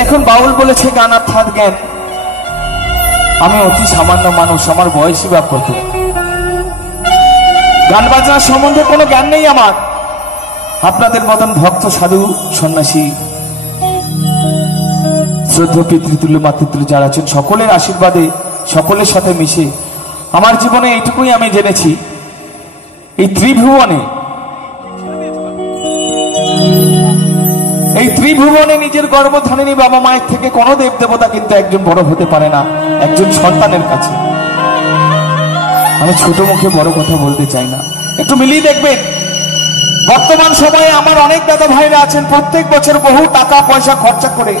দেখুন, বাউল বলেছে গান অর্থাৎ জ্ঞান। আমি অতি সামান্য মানুষ, আমার বয়সই বা কত, গান বাজনার সম্বন্ধে কোনো জ্ঞান নেই আমার। আপনাদের মতন ভক্ত সাধু সন্ন্যাসী শ্রদ্ধা পিতৃতুল্য মাতৃতুল্য যারা আছেন সকলের আশীর্বাদে সকলের সাথে মিশে আমার জীবনে এইটুকুই আমি জেনেছি, এই ত্রিভুবনে নিজের গর্ভধারিণী বাবা মায়ের থেকে কোনো দেব দেবতা কিন্তু একজন বড় হতে পারে না একজন সন্তানের কাছে। আমি ছোট মুখে বড় কথা বলতে চাই না, একটু মিলিয়ে দেখবেন। বর্তমান সময়ে আমার অনেক দাদা ভাইরা আছেন প্রত্যেক বছর বহু টাকা পয়সা খরচা করে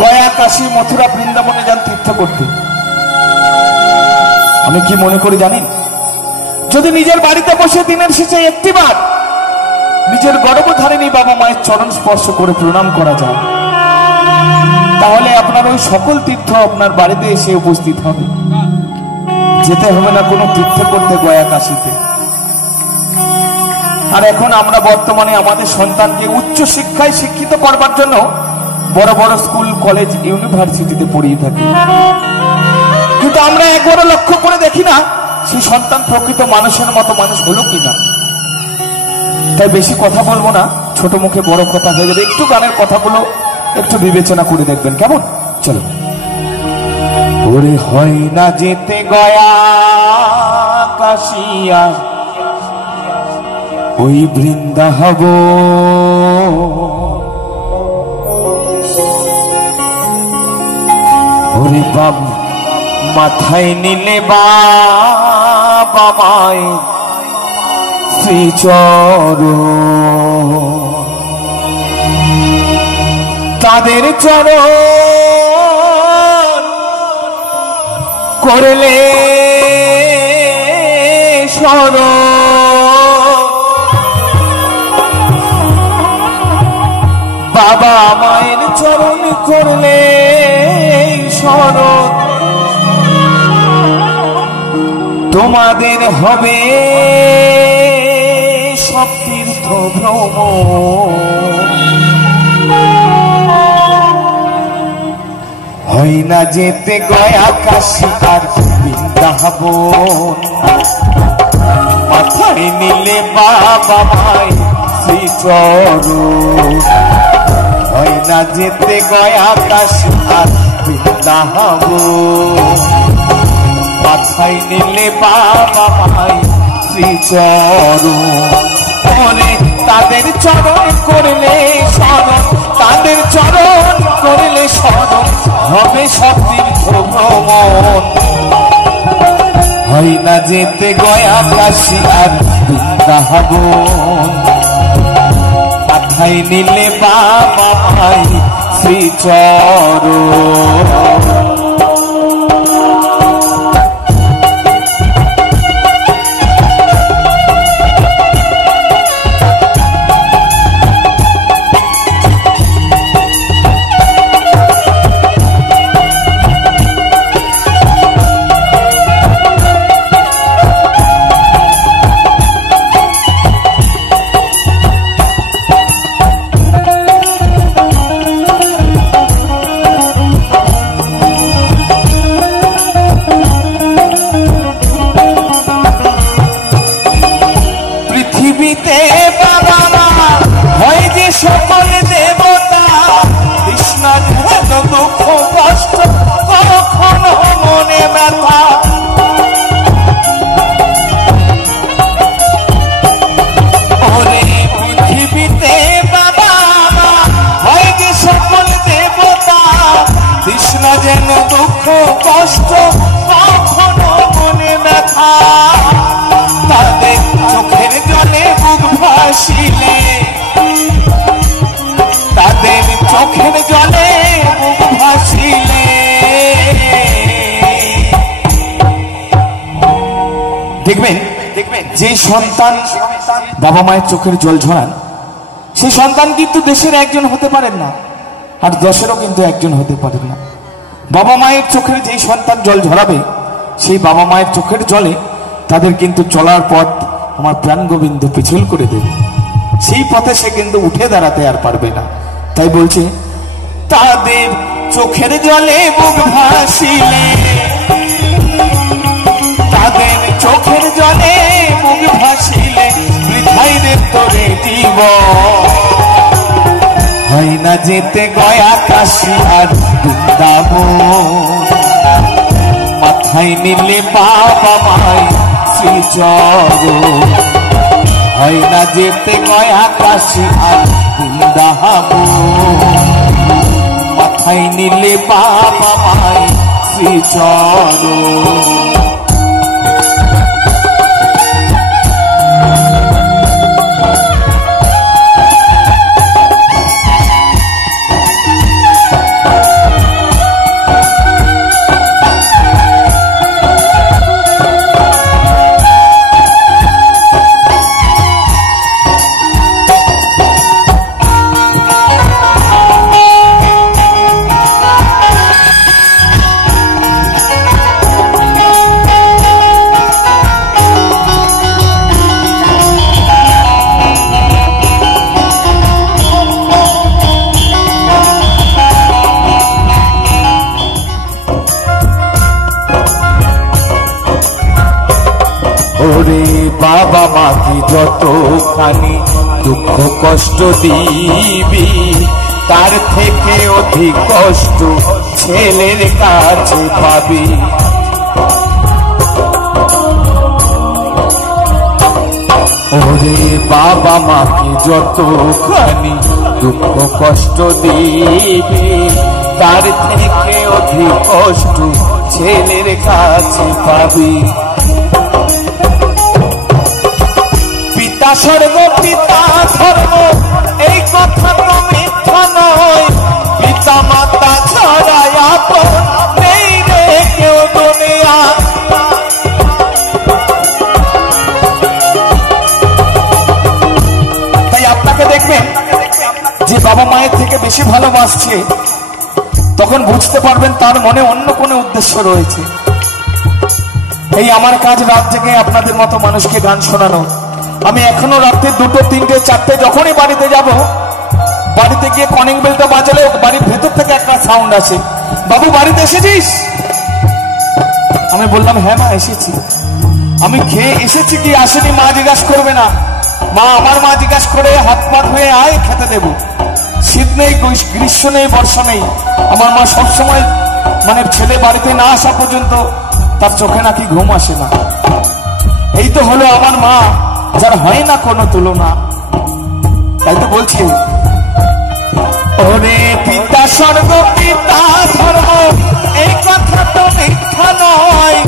গয়া, কাশী, মথুরা, বৃন্দাবনে যান তীর্থ করতে। আমি কি মনে করি জানেন? যদি নিজের বাড়িতে বসে দিনের শেষে একটিবার নিজের গর্ভধারিণী বাবা মায়ের চরণ স্পর্শ করে প্রণাম করা যায়, তাহলে আপনার ওই সকল তীর্থ আপনার বাড়িতে এসে উপস্থিত হবে। যেতে হবে না কোনো তীর্থ করতে গয়া, কাশীতে। আর এখন আমরা বর্তমানে আমাদের সন্তানকে উচ্চ শিক্ষায় শিক্ষিত করবার জন্য বড় বড় স্কুল, কলেজ, ইউনিভার্সিটিতে পড়িয়ে থাকি, কিন্তু আমরা একবারও লক্ষ্য করে দেখি না সেই সন্তান প্রকৃত মানুষের মতো মানুষ হলো কিনা। তাই বেশি কথা বলবো না, ছোট মুখে বড় কথা হয়ে যাবে। একটু গানের কথাগুলো একটু বিবেচনা করে দেখবেন, কেমন? চলো। ওরে হয় না যেতে গয়া, কাশিয়া, ওই বৃন্দাবন, ওরে বাবা মাথায় নিলে বাবা মায়ের শ্রীচরণ, তাদের চরণ করলে শরণ, বাবা মায়ের চরণ করলে শরণ, তোমাদের হবে সব তীর্থ ভ্রমণ। হয় না যেতে গয়া, কাশী আর বৃন্দাবন, মাথায় নিলে বাবা মায়ের শ্রীচরণ। হয় না যেতে গয়া, কাশী আর বৃন্দাবন, মাথায় নিলে বাবা মায়ের শ্রীচরণ। তাদের চরণ করলে শরণ, তাদের চরণ করলে শরণ, হবে সব তীর্থ ভ্রমণ। হয় না যেতে গয়া, কাশী আর বৃন্দাবন, মাথায় নিলে বাবা মায়ের শ্রীচরণ। সকল দেবতা কৃষ্ণের দুঃখ কষ্ট কখনো মনে ব্যথা, ওরে পৃথিবীতে বাবা হয় যে সকল দেবতা কৃষ্ণ যেন দুঃখ কষ্ট কখনো মনে ব্যথা। তাদের চোখের জলে বুক ভাসিলে, তাদের চোখের জলে বুক ভাসিলে, দেখবেন যে সন্তান বাবা মায়ের চোখের জল ঝরান সেই সন্তান কিন্তু দেশের একজন হতে পারেন না, আর দশেরও কিন্তু একজন হতে পারেন না। বাবা মায়ের চোখের যেই সন্তান জল ঝরাবে, সেই বাবা মায়ের চোখের জলে তাদের কিন্তু চলার পথ আমার প্রাণ গোবিন্দ পিছল করে দেবে। সেই পথে সে কিন্তু উঠে দাঁড়াতে আর পারবে না। তাই বলছে, তাদের চোখের জলে বুক ভাসিলে, তাদের চোখের জলে বুক ভাসিলে বৃথাই রে তোরে দিব, হয় না যেতে গয়া কাশী আর বৃন্দাবন, মাথায় নিলে বাবা মায় শ্রীচরণ, হয় না যেতে গয়া কাশী আর বৃন্দাবন, মাথায় নিলে বাবা মায় শ্রীচরণ। ওরে বাবা মাকে যতখানি দুঃখ কষ্ট দিবি, তার থেকে অধিক কষ্ট ছেলের কাছে পাবি। ওরে বাবা মাকে যতখানি দুঃখ কষ্ট দিবি, তার থেকে অধিক কষ্ট ছেলের কাছে পাবি। পিতা স্বর্গ পিতা ধর্ম, এই কথা তো মিথ্যা নয়, পিতা মাতা ছাড়া আপন নেই রে কেউ দুনিয়া। তাই আপনাকে দেখবেন যে বাবা মায়ের থেকে বেশি ভালোবাসছে, তখন বুঝতে পারবেন তার মনে অন্য কোনো উদ্দেশ্য রয়েছে। এই আমার কাজ রাত জেগে আপনাদের মতো মানুষকে গান শোনানো। আমি এখনো রাত্রে 2টো 3টে 4টে যখনই বাড়িতে যাব, বাড়িতে গিয়ে কলিং বেলটা বাজালে বাড়ির ভেতর থেকে একটা সাউন্ড আসে, বাবু বাড়িতে এসেছিস? আমি বললাম হ্যাঁ মা এসেছি। আমি খেয়ে এসেছি কি আসেনি মা জিজ্ঞাসা করবে না, মা আমার মা জিজ্ঞাসা করে হাত পা ধুয়ে আয় খেতে দেবো। শীত নেই, গ্রীষ্ম নেই, বর্ষা নেই, আমার মা সবসময় মানে ছেলে বাড়িতে না আসা পর্যন্ত তার চোখে নাকি ঘুম আসে না। এই তো হলো আমার মা, যার হয় না কোনো তুলনা। তাই তো বলছি, ওরে পিতা স্বর্গ পিতা ধর্ম, এই কথা তো মিথ্যা নয়,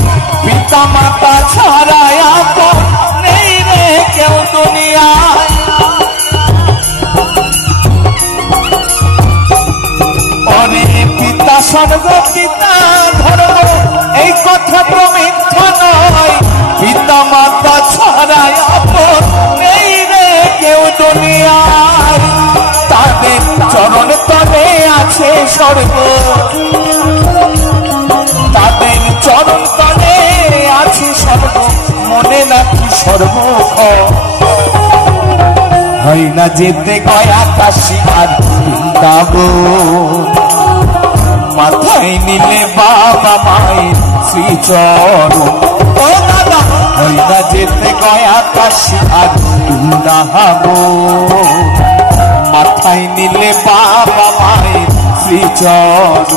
পিতা মাতা ছাড়া আপন নেই রে কেউ দুনিয়ায়। ওরে পিতা স্বর্গ পিতা ধর্ম, এই কথা তো মিথ্যা নয়, পিতা মাতা ছাড়া আপন নেই রে কেউ দুনিয়ায়। তাদের চরণ তলে আছে স্বর্গ, তাদের চরণ তলে আছে স্বর্গ, মনে নাকি সর্বখ, হয় না যেতে গয়া কাশী আর বৃন্দাবন, মাথায় নিলে বাবা মায়ের শ্রীচরণ। ও দাদা, হয় না যেতে গয়া কাশী আর বৃন্দাবন, মাথায় নিলে বাবা মায়ের শ্রীচরণ।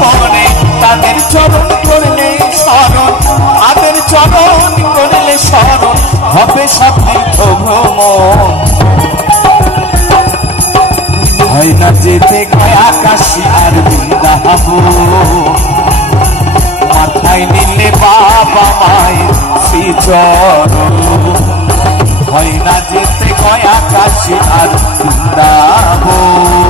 মনে তাদের চরণ করলে স্মরণ, তাদের চরণ করলে স্মরণ, হবে সব তীর্থ ভ্রমণ। হয় না যেতে গয়া কাশী আর বৃন্দাবন, মাথায় নিলে বাবা মায়ের শ্রীচরণ। হয় না যেতে গয়া কাশী আর বৃন্দাবন।